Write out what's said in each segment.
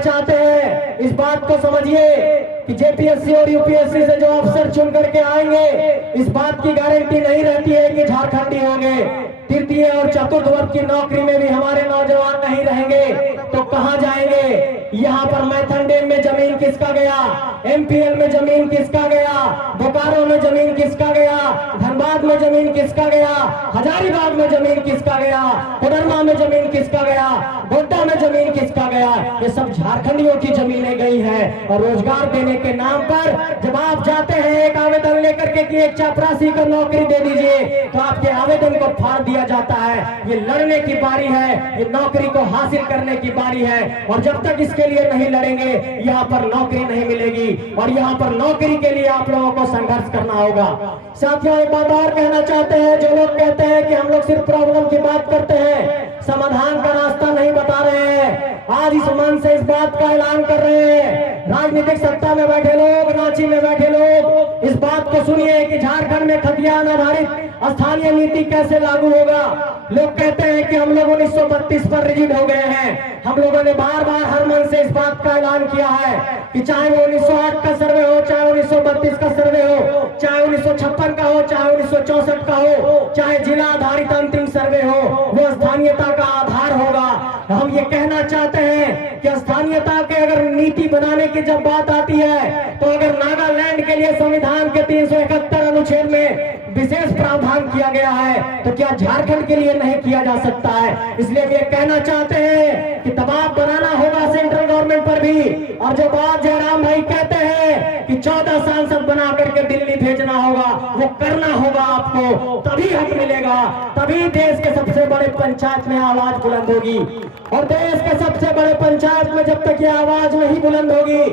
चाहते हैं, इस बात को समझिए कि जेपीएससी और यूपीएससी से जो अफसर चुन करके आएंगे, इस बात की गारंटी नहीं रहती है कि झारखंडी होंगे। तृतीय और चतुर्थ वर्ग की नौकरी में भी हमारे नौजवान नहीं रहेंगे तो कहां जाएंगे? यहाँ पर मैथन डैम में जमीन किसका गया, एमपीएल में जमीन किसका गया, बोकारो में जमीन किसका गया, धनबाद में जमीन किसका गया, हजारीबाग में जमीन किसका गया, कोडरमा में जमीन किसका गया, गोड्डा में जमीन किसका गया? ये सब झारखंडियों की जमीनें गई है। और रोजगार देने के नाम पर जब आप जाते हैं एक आवेदन लेकर के कि एक चपरासी को नौकरी दे दीजिए, तो आपके आवेदन को फाड़ दिया जाता है। ये लड़ने की बारी है, ये नौकरी को हासिल करने की बारी है, और जब तक इसके लिए नहीं लड़ेंगे यहाँ पर नौकरी नहीं मिलेगी। और यहाँ पर नौकरी के लिए आप लोगों को संघर्ष करना होगा। साथियों, एक बात और कहना चाहते हैं, जो लोग कहते हैं कि हम लोग सिर्फ प्रॉब्लम की बात करते हैं, समाधान का रास्ता नहीं बता रहे हैं, आज इस मंच से इस बात का ऐलान कर रहे हैं। राजनीतिक सत्ता में बैठे लोग, रांची में बैठे लोग, इस बात को सुनिए कि झारखंड में खतियान आधारित स्थानीय नीति कैसे लागू होगा। लोग कहते हैं कि हम लोग 1932 पर रिजिड हो गए हैं। हम लोगों ने बार बार हर मन से इस बात का ऐलान किया है कि चाहे वो 1908 का सर्वे हो, चाहे 1932 का सर्वे हो, चाहे 1956 का हो, चाहे 1964 का हो, चाहे जिला आधारित अंतिम सर्वे हो, वो स्थानीयता का आधार होगा। हम ये कहना चाहते हैं कि स्थानीयता के अगर नीति बनाने की जब बात आती है, तो अगर नागालैंड के लिए संविधान के 371 अनुच्छेद में विशेष प्रावधान किया गया है, तो क्या झारखंड के लिए नहीं किया जा सकता है? इसलिए ये कहना चाहते हैं कि दबाव बनाना होगा सेंट्रल गवर्नमेंट पर भी। और जो बात जयराम भाई कहते हैं कि 14 सांसद बना करके दिल्ली भेजना होगा, वो करना होगा आपको, तभी हक मिलेगा, तभी देश के सबसे बड़े पंचायत में आवाज बुलंद होगी। और देश के सबसे बड़े पंचायत में जब तक ये आवाज नहीं बुलंद होगी,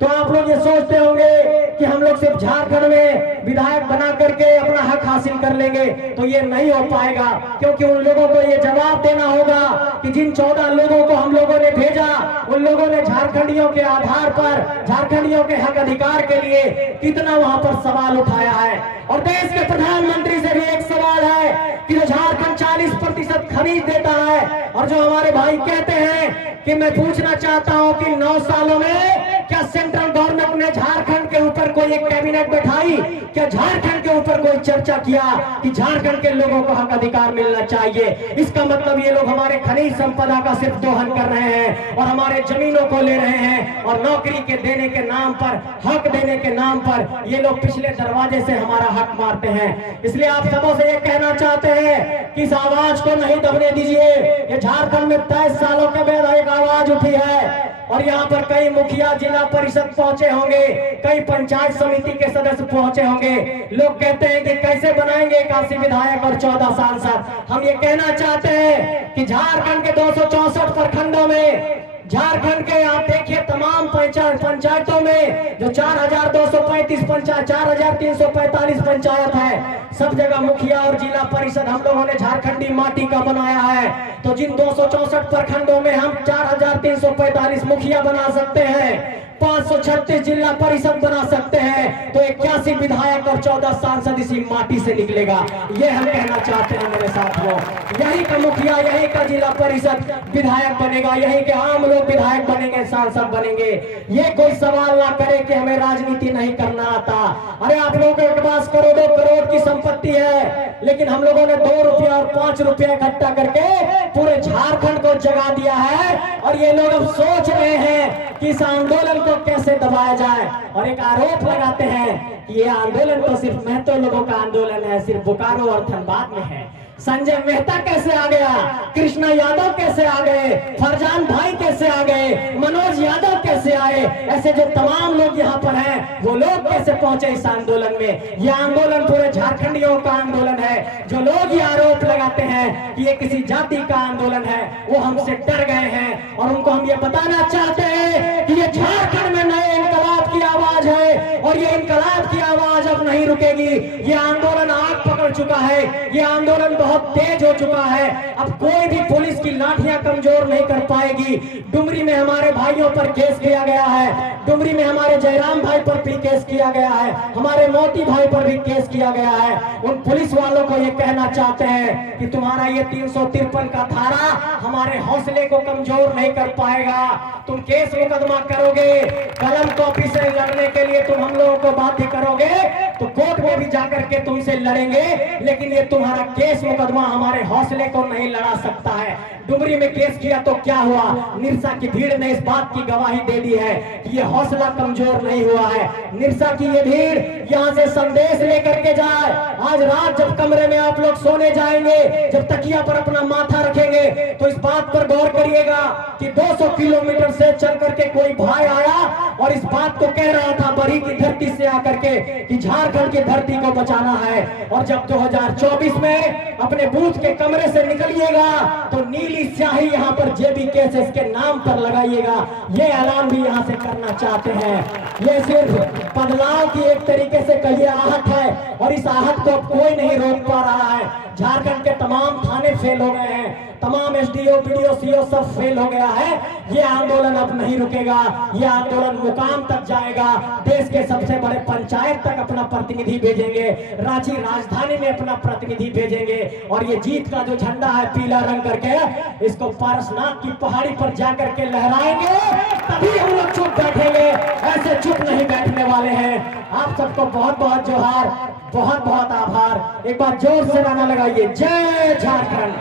तो आप लोग ये सोचते होंगे कि हम लोग सिर्फ झारखंड में विधायक बना करके अपना हक हासिल कर लेंगे, तो ये नहीं हो पाएगा। क्योंकि उन लोगों को ये जवाब देना होगा कि जिन 14 लोगों को हम लोगों ने भेजा, उन लोगों ने झारखंडियों के आधार पर, झारखंडियों के हक अधिकार के लिए कितना वहां पर सवाल उठाया है। और देश के प्रधानमंत्री से भी एक सवाल है कि जो झारखंड 40% खरीद देता है, और जो हमारे भाई कहते हैं कि मैं पूछना चाहता हूं कि 9 सालों में क्या सेंट्रल गवर्नमेंट ने झारखंड के ऊपर कोई एक कैबिनेट बैठाई? क्या झारखंड के ऊपर कोई चर्चा किया कि झारखंड के लोगों को हक अधिकार मिलना चाहिए? इसका मतलब ये लोग हमारे खनिज संपदा का सिर्फ दोहन कर रहे हैं और हमारे जमीनों को ले रहे हैं, और नौकरी के देने के नाम पर, हक देने के नाम पर ये लोग पिछले दरवाजे से हमारा हक मारते हैं। इसलिए आप सबों से ये कहना चाहते हैं कि इस आवाज को नहीं दबने दीजिए। ये झारखंड में 23 सालों के बाद एक आवाज उठी है, और यहाँ पर कई मुखिया जिला परिषद पहुंचे होंगे, कई पंचायत समिति के सदस्य पहुंचे होंगे। लोग कहते हैं कि कैसे बनाएंगे 81 विधायक और 14 सांसद। हम ये कहना चाहते हैं कि झारखंड के 264 प्रखंडों में, झारखंड के आप देखिए तमाम पंचायतों में जो 4235 पंचायत, 4345 पंचायत है, सब जगह मुखिया और जिला परिषद हम लोगों ने झारखंडी माटी का बनाया है। तो जिन 264 प्रखंडों में हम 4345 मुखिया बना सकते हैं, 536 जिला परिषद बना सकते हैं, तो 81 विधायक और 14 सांसद इसी माटी से निकलेगा। ये हम कहना चाहते हैं मेरे साथियों। यही का मुखिया, यही का जिला परिषद विधायक बनेगा, यही के आम लोग विधायक बनेंगे, सांसद बनेंगे। ये कोई सवाल ना करे कि हमें राजनीति नहीं करना आता। अरे आप लोगों के पास करोड़ों करोड़ की संपत्ति है, लेकिन हम लोगों ने 2 रुपया और 5 रुपया इकट्ठा करके पूरे झारखंड को जगा दिया है। और ये लोग अब सोच रहे हैं कि इस आंदोलन को कैसे दबाया जाए, और एक आरोप लगाते हैं कि ये आंदोलन तो सिर्फ महतो लोगों का आंदोलन है, सिर्फ बोकारो और धनबाद में है। संजय मेहता कैसे आ गया, कृष्णा यादव कैसे आ गए, फरजान भाई कैसे आ गए, मनोज यादव कैसे आए, ऐसे जो तमाम लोग यहाँ पर हैं, वो लोग कैसे पहुंचे इस आंदोलन में? ये आंदोलन पूरे झारखंडियों का आंदोलन है। जो लोग ये आरोप लगाते हैं कि ये किसी जाति का आंदोलन है, वो हमसे डर गए हैं, और उनको हम ये बताना चाहते हैं कि ये झारखंड में नए इनकलाब की आवाज है, और ये इनकलाब की आवाज अब नहीं रुकेगी। ये आंदोलन आग पकड़ बढ़ चुका है, ये आंदोलन बहुत तेज हो चुका है। अब कोई भी पुलिस की लाठियां कमजोर नहीं कर पाएगी। डुमरी में हमारे भाइयों पर केस किया गया है, डुमरी में हमारे जयराम भाई पर भी केस किया गया है, हमारे मोती भाई पर भी केस किया गया है। उन पुलिस वालों को ये कहना चाहते हैं कि तुम्हारा ये 353 का धारा हमारे हौसले को कमजोर नहीं कर पाएगा। तुम केस मुकदमा करोगे, कलम कॉपी से लड़ने के लिए तुम हम लोगों को बाध्य करोगे तो कोर्ट में भी जाकर के तुमसे लड़ेंगे, लेकिन ये तुम्हारा केस मुकदमा हमारे हौसले को नहीं लड़ा सकता है। डुमरी में केस किया तो क्या हुआ? निरसा की भीड़ ने इस बात की गवाही दे दी है कि ये हौसला कमजोर नहीं हुआ है। निरसा की ये भीड़ यहाँ से संदेश लेकर के जाए। आज रात जब कमरे में आप लोग सोने जाएंगे, जब तकिया पर अपना माथा रखेंगे, तो इस बात पर गौर करिएगा कि 200 किलोमीटर से चल करके कोई भाई आया और इस बात को कह रहा था बरी की धरती से आकर के कि झारखंड की धरती को बचाना है। और जब 2024 में अपने बूथ के कमरे से निकलिएगा तो नीली स्याही यहाँ पर जेबी केसेस के नाम पर लगाइएगा। ये ऐलान भी यहाँ से करना चाहते हैं। ये सिर्फ बदलाव की एक तरीके से कहिए आहट है और इस आहट को कोई नहीं रोक पा रहा है। झारखंड के तमाम थाने फेल हो गए हैं, तमाम एसडीओ पीडीओ सीओ सब फेल हो गया है। ये आंदोलन अब नहीं रुकेगा, ये आंदोलन मुकाम तक जाएगा। देश के सबसे बड़े पंचायत तक अपना प्रतिनिधि भेजेंगे, रांची राजधानी में अपना प्रतिनिधि भेजेंगे और ये जीत का जो झंडा है पीला रंग करके, इसको पारसनाथ की पहाड़ी पर जाकर के लहराएंगे, तभी हम लोग चुप बैठेंगे। ऐसे चुप नहीं बैठने वाले हैं। आप सबको बहुत बहुत जोहार, बहुत बहुत आभार। एक बार जोर से नारा लगाइए, जय झारखंड,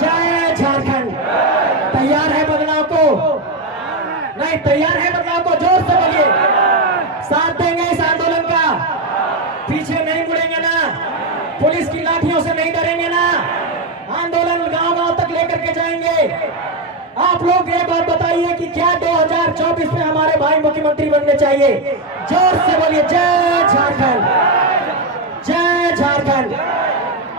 जय झारखंड। तैयार है बदलाव को? नहीं तैयार है बदलाव को? जोर से बोलिए। साथ देंगे इस आंदोलन का, पीछे नहीं मुड़ेंगे ना, पुलिस की लाठियों से नहीं डरेंगे ना, आंदोलन गांव-गांव तक लेकर के जाएंगे। आप लोग एक बार बताइए कि क्या 2024 में हमारे भाई मुख्यमंत्री बनने चाहिए? जोर से बोलिए, जय झारखंड, जय झारखंड।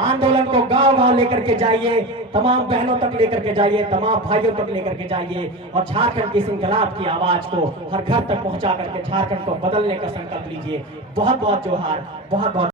आंदोलन को गांव-गांव लेकर के जाइए, तमाम बहनों तक लेकर के जाइए, तमाम भाइयों तक लेकर के जाइए और झारखंड की इस इंकलाब की आवाज को हर घर तक पहुंचा करके झारखंड को बदलने का संकल्प लीजिए। बहुत बहुत जोहार, बहुत बहुत